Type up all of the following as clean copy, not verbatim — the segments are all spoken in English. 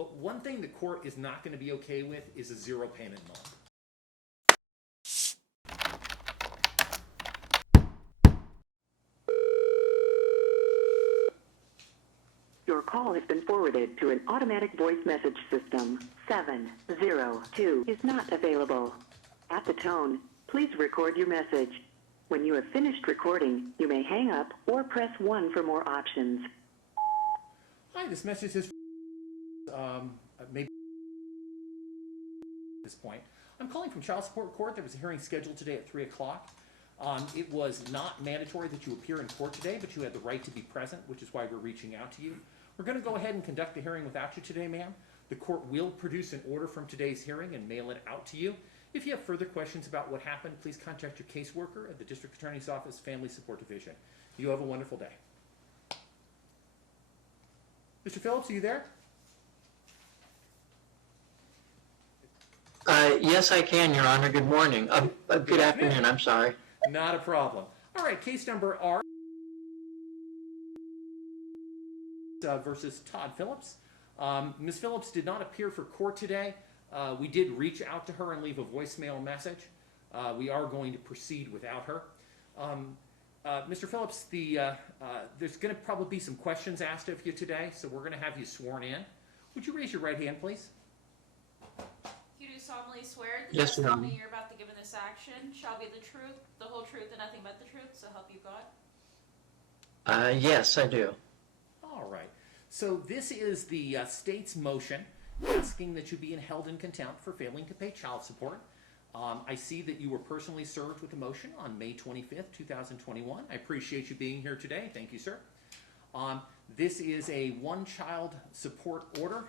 But one thing the court is not going to be okay with is a zero payment month. Your call has been forwarded to an automatic voice message system. 702 is not available. At the tone, please record your message. When you have finished recording, you may hang up or press 1 for more options. Hi, this message is maybe at this point. I'm calling from Child Support Court. There was a hearing scheduled today at 3 o'clock. It was not mandatory that you appear in court today, but you had the right to be present, which is why we're reaching out to you. We're going to go ahead and conduct the hearing without you today, ma'am. The court will produce an order from today's hearing and mail it out to you. If you have further questions about what happened, please contact your caseworker at the District Attorney's Office, Family Support Division. You have a wonderful day. Mr. Phillips, are you there? Yes, I can, Your Honor. Good morning. Good afternoon, I'm sorry. Not a problem. All right, case number R versus Todd Phillips. Ms. Phillips did not appear for court today. We did reach out to her and leave a voicemail message. We are going to proceed without her. Mr. Phillips, there's going to probably be some questions asked of you today, so we're going to have you sworn in. Would you raise your right hand, please? You do solemnly swear that the Yes, Your Honor. testimony you're about to give in this action shall be the truth, the whole truth, and nothing but the truth, so help you God? Yes, I do. All right. So this is the state's motion asking that you be held in contempt for failing to pay child support. I see that you were personally served with the motion on May 25th, 2021. I appreciate you being here today. Thank you, sir. This is a one-child support order.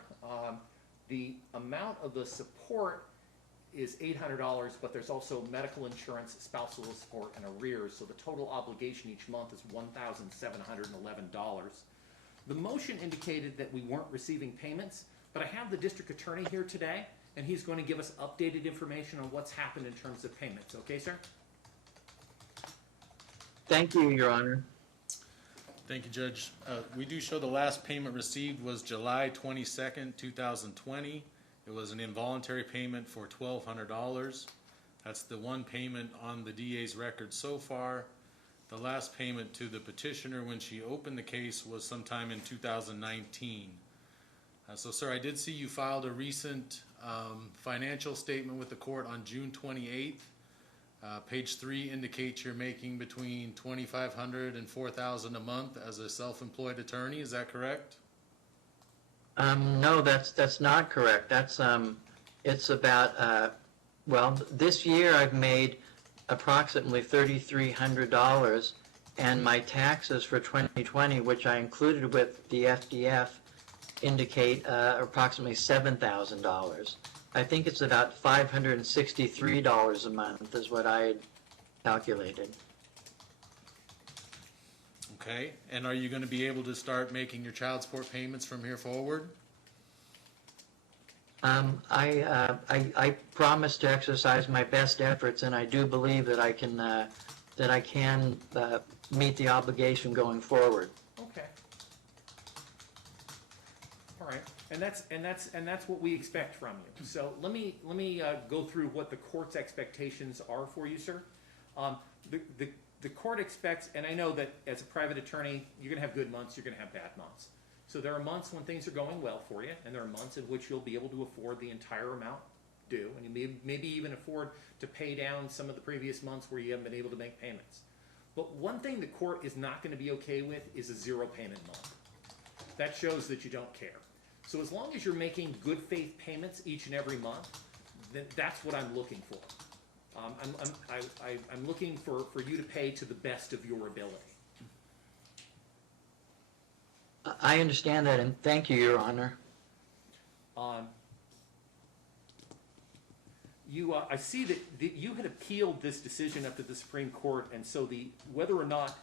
The amount of the support is $800, but there's also medical insurance, spousal support, and arrears, so the total obligation each month is $1,711. The motion indicated that we weren't receiving payments, but I have the district attorney here today, and he's going to give us updated information on what's happened in terms of payments. Okay, sir? Thank you, Your Honor. Thank you, Judge. We do show the last payment received was July 22nd, 2020. It was an involuntary payment for $1,200. That's the one payment on the DA's record so far. The last payment to the petitioner when she opened the case was sometime in 2019. So, sir, I did see you filed a recent financial statement with the court on June 28th. Page 3 indicates you're making between $2,500 and $4,000 a month as a self-employed attorney. Is that correct? No, that's not correct. That's it's about well, this year I've made approximately $3,300, and my taxes for 2020, which I included with the FDF, indicate approximately $7,000. I think it's about $563 a month is what I had calculated. Okay. And are you going to be able to start making your child support payments from here forward? I promise to exercise my best efforts, and I do believe that I can meet the obligation going forward. Okay. All right. And that's what we expect from you. So let me go through what the court's expectations are for you, sir. The court expects, and I know that as a private attorney, you're going to have good months, you're going to have bad months. So there are months when things are going well for you, and there are months in which you'll be able to afford the entire amount due, and you may maybe even afford to pay down some of the previous months where you haven't been able to make payments. But one thing the court is not going to be okay with is a zero payment month. That shows that you don't care. So as long as you're making good faith payments each and every month, then that's what I'm looking for. I'm looking for you to pay to the best of your ability. I understand that, and thank you, Your Honor. I see that you had appealed this decision up to the Supreme Court, and so whether or not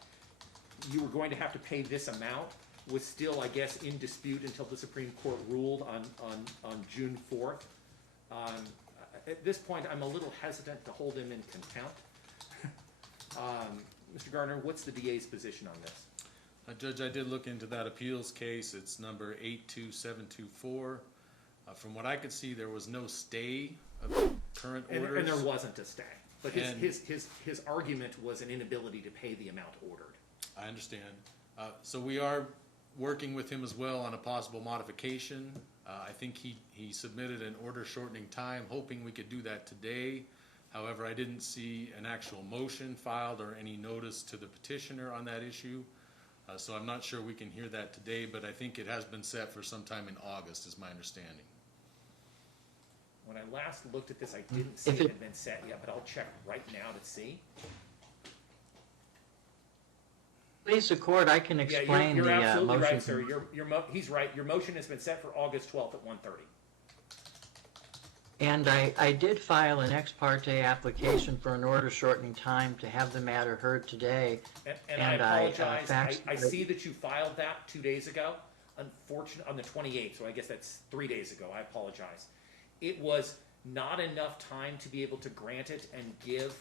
you were going to have to pay this amount was still, I guess, in dispute until the Supreme Court ruled on June 4th. At this point, I'm a little hesitant to hold him in contempt. Mr. Gardner, what's the DA's position on this? Judge, I did look into that appeals case. It's number 82724. From what I could see, there was no stay of the current orders. And there wasn't a stay. But And- his argument was an inability to pay the amount ordered. I understand. So we are working with him as well on a possible modification. I think he submitted an order shortening time, hoping we could do that today. However, I didn't see an actual motion filed or any notice to the petitioner on that issue. So I'm not sure we can hear that today, but I think it has been set for sometime in August, is my understanding. When I last looked at this, I didn't see If it it- had been set yet, but I'll check right now to see. Please, the court, I can Yeah, explain you're the absolutely motion. right, sir. He's right. Your motion has been set for August 12th at 1:30. And I did file an ex parte application for an order shortening time to have the matter heard today. And I And I, apologize. faxed I it. see that you filed that 2 days ago. Unfortunately, on the 28th, so I guess that's 3 days ago. I apologize. It was not enough time to be able to grant it and give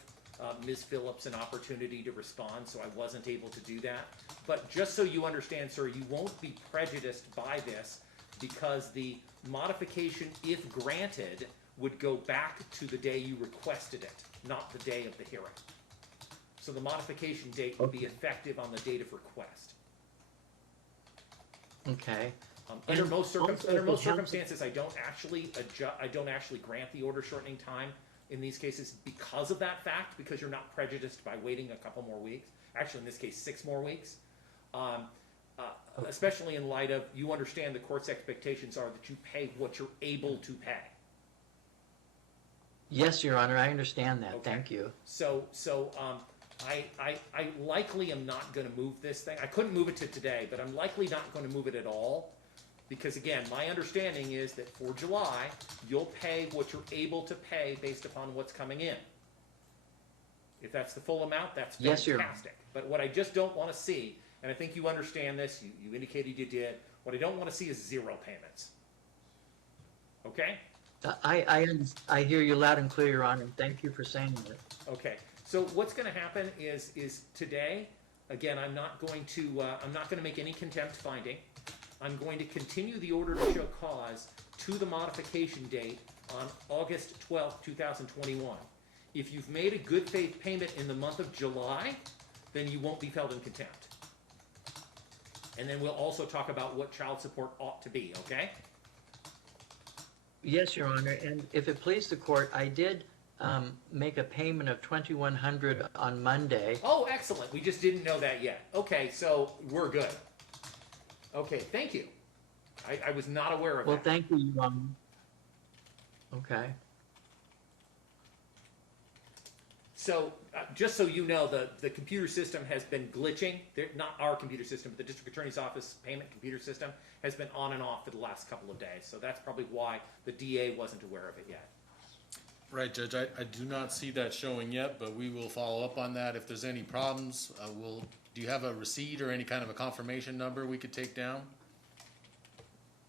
Ms. Phillips an opportunity to respond, so I wasn't able to do that. But just so you understand, sir, you won't be prejudiced by this because the modification, if granted, would go back to the day you requested it, not the day of the hearing. So the modification date would be effective on the date of request. Okay. Under And most also the circumstances, I don't actually grant the order shortening time in these cases because of that fact, because you're not prejudiced by waiting a couple more weeks. Actually, in this case, 6 more weeks. Especially in light of, you understand the court's expectations are that you pay what you're able to pay. Yes, Your Honor, I understand that. Okay. Thank you. So, I likely am not gonna move this thing. I couldn't move it to today, but I'm likely not gonna move it at all. Because again, my understanding is that for July, you'll pay what you're able to pay based upon what's coming in. If that's the full amount, that's Yes, Your Honor. fantastic. But what I just don't wanna see, and I think you understand this, you indicated you did, what I don't wanna see is 0 payments. Okay? I hear you loud and clear, Your Honor, and thank you for saying that. Okay, so what's gonna happen is today, again, I'm not gonna make any contempt finding. I'm going to continue the order to show cause to the modification date on August 12th, 2021. If you've made a good faith payment in the month of July, then you won't be held in contempt. And then we'll also talk about what child support ought to be, okay? Yes, Your Honor, and if it please the court, I did make a payment of $2,100 on Monday. Oh, excellent, we just didn't know that yet. Okay, so we're good. Okay, thank you. I was not aware of Well, that. thank you, Your Honor. Okay. So, just so you know, the computer system has been glitching. Not our computer system, but the district attorney's office payment computer system has been on and off for the last couple of days. So that's probably why the DA wasn't aware of it yet. Right, Judge, I do not see that showing yet, but we will follow up on that. If there's any problems, do you have a receipt or any kind of a confirmation number we could take down?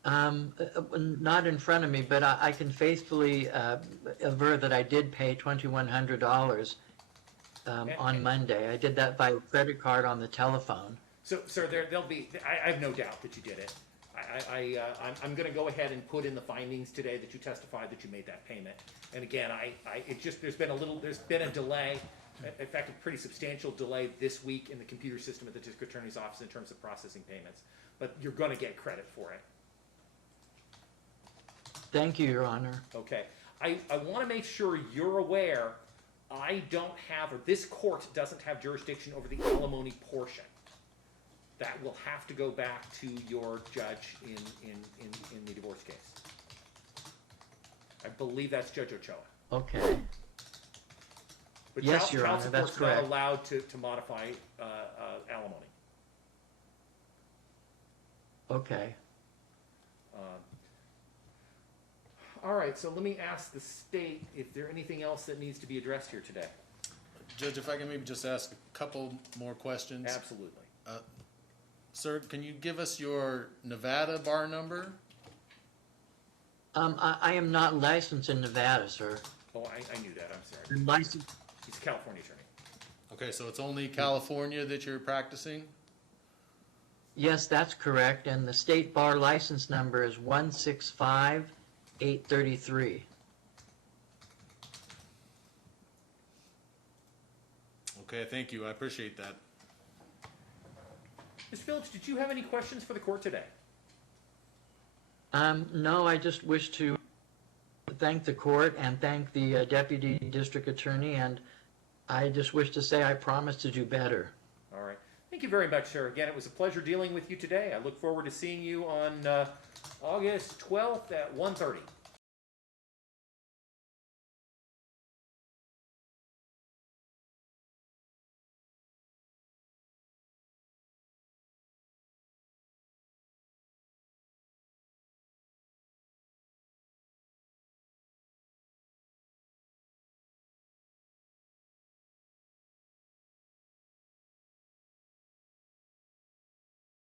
Not in front of me, but I can faithfully aver that I did pay $2,100 on Monday. I did that by credit card on the telephone. So, sir, there'll be, I have no doubt that you did it. I'm gonna go ahead and put in the findings today that you testified that you made that payment. And again, there's been a delay, in fact, a pretty substantial delay this week in the computer system at the district attorney's office in terms of processing payments. But you're gonna get credit for it. Thank you, Your Honor. Okay, I wanna make sure you're aware, I don't have, or this court doesn't have jurisdiction over the alimony portion. That will have to go back to your judge in the divorce case. I believe that's Judge Ochoa. Okay. But Yes, Your Honor, that's Child support's correct. not allowed to modify alimony. Okay. All right, so let me ask the state if there's anything else that needs to be addressed here today. Judge, if I can maybe just ask a couple more questions. Absolutely. Sir, can you give us your Nevada bar number? I am not licensed in Nevada, sir. Oh, I knew that, I'm sorry. I'm licensed. He's a California attorney. Okay, so it's only California that you're practicing? Yes, that's correct, and the state bar license number is $833. Okay, thank you. I appreciate that. Ms. Phillips, did you have any questions for the court today? No, I just wish to thank the court and thank the deputy district attorney, and I just wish to say I promise to do better. All right. Thank you very much, sir. Again, it was a pleasure dealing with you today. I look forward to seeing you on August 12th at 1:30.